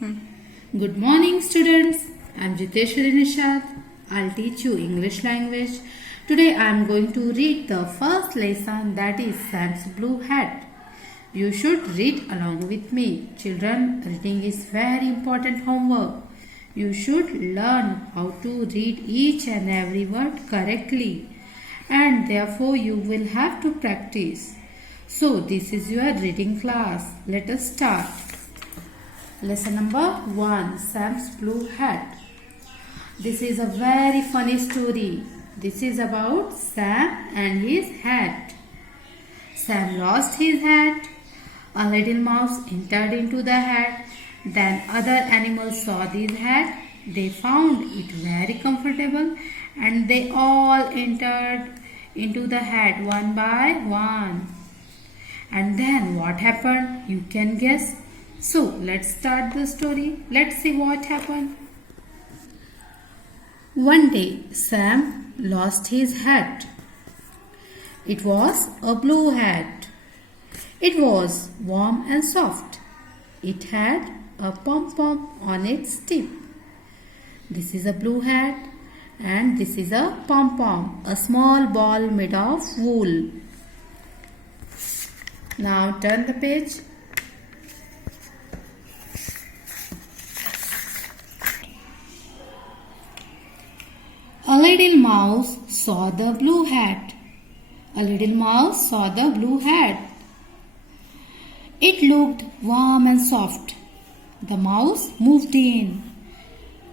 Good morning, students. I am Jiteshwari Nishad. I'll teach you English language. Today I am going to read the first lesson, that is Sam's Blue Hat. You should read along with me. Children, reading is very important homework. You should learn how to read each and every word correctly, and therefore you will have to practice. So this is your reading class. Let us start. Lesson number 1, Sam's Blue Hat. This is a very funny story. This is about Sam and his hat. Sam lost his hat. A little mouse entered into the hat. Then other animals saw this hat. They found it very comfortable and they all entered into the hat one by one. And then what happened? You can guess. So let's start the story. Let's see what happened. One day Sam lost his hat. It was a blue hat. It was warm and soft. It had a pom-pom on its tip. This is a blue hat and this is a pom-pom, a small ball made of wool. Now turn the page. A little mouse saw the blue hat. A little mouse saw the blue hat. It looked warm and soft. The mouse moved in.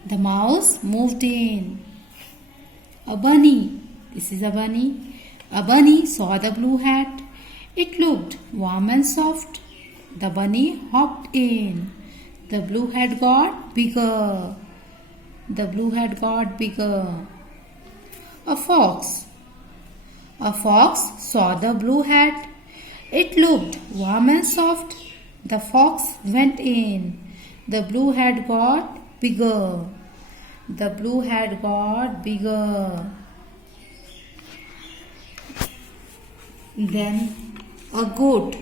The mouse moved in. A bunny, this is a bunny. A bunny saw the blue hat. It looked warm and soft. The bunny hopped in. The blue hat got bigger. The blue hat got bigger. A fox. A fox saw the blue hat. It looked warm and soft. The fox went in. The blue hat got bigger. The blue hat got bigger. Then a goat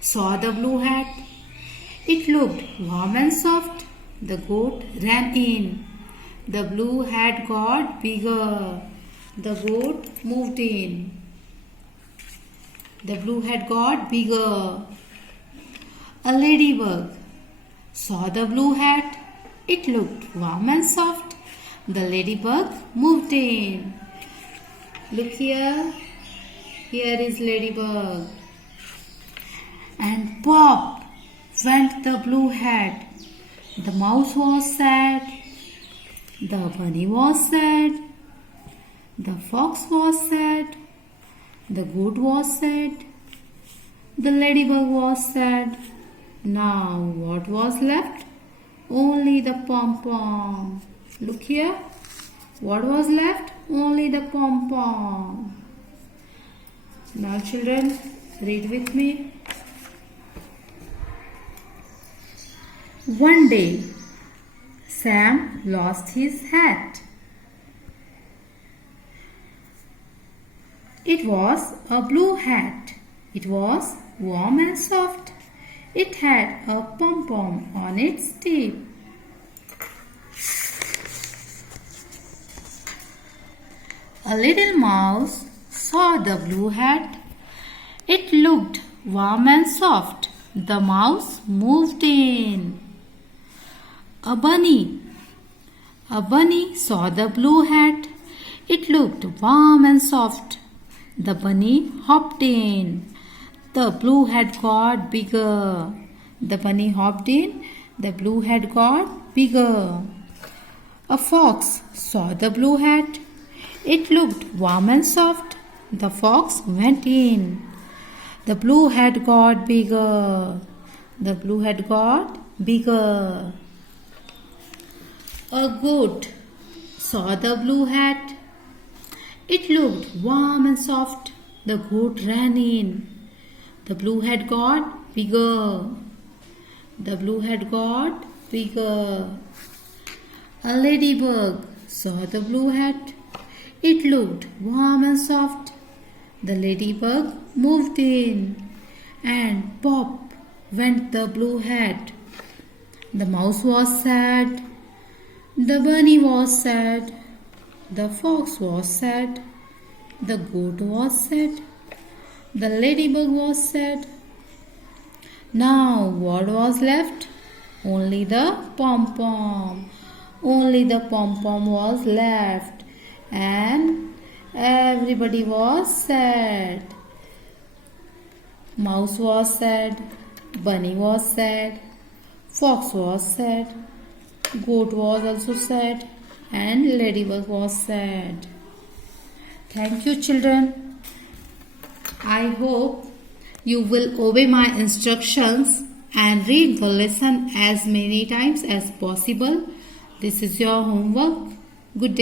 saw the blue hat. It looked warm and soft. The goat ran in. The blue hat got bigger. The goat moved in. The blue hat got bigger. A ladybug saw the blue hat. It looked warm and soft. The ladybug moved in. Look here. Here is ladybug. And pop went the blue hat. The mouse was sad. The bunny was sad. The fox was sad. The goat was sad. The ladybug was sad. Now what was left? Only the pom-pom. Look here. What was left? Only the pom-pom. Now children, read with me. One day, Sam lost his hat. It was a blue hat. It was warm and soft. It had a pom-pom on its tip. A little mouse saw the blue hat. It looked warm and soft. The mouse moved in. A bunny saw the blue hat. It looked warm and soft. The bunny hopped in. The blue hat got bigger. The bunny hopped in. The blue hat got bigger. A fox saw the blue hat. It looked warm and soft. The fox went in. The blue hat got bigger. The blue hat got bigger. A goat saw the blue hat. It looked warm and soft. The goat ran in. The blue hat got bigger. The blue hat got bigger. A ladybug saw the blue hat. It looked warm and soft. The ladybug moved in. And pop went the blue hat. The mouse was sad. The bunny was sad. The fox was sad. The goat was sad. The ladybug was sad. Now what was left? Only the pom-pom. Only the pom-pom was left. And everybody was sad. Mouse was sad. Bunny was sad. Fox was sad. Goat was also sad. And ladybug was sad. Thank you, children. I hope you will obey my instructions and read the lesson as many times as possible. This is your homework. Good day.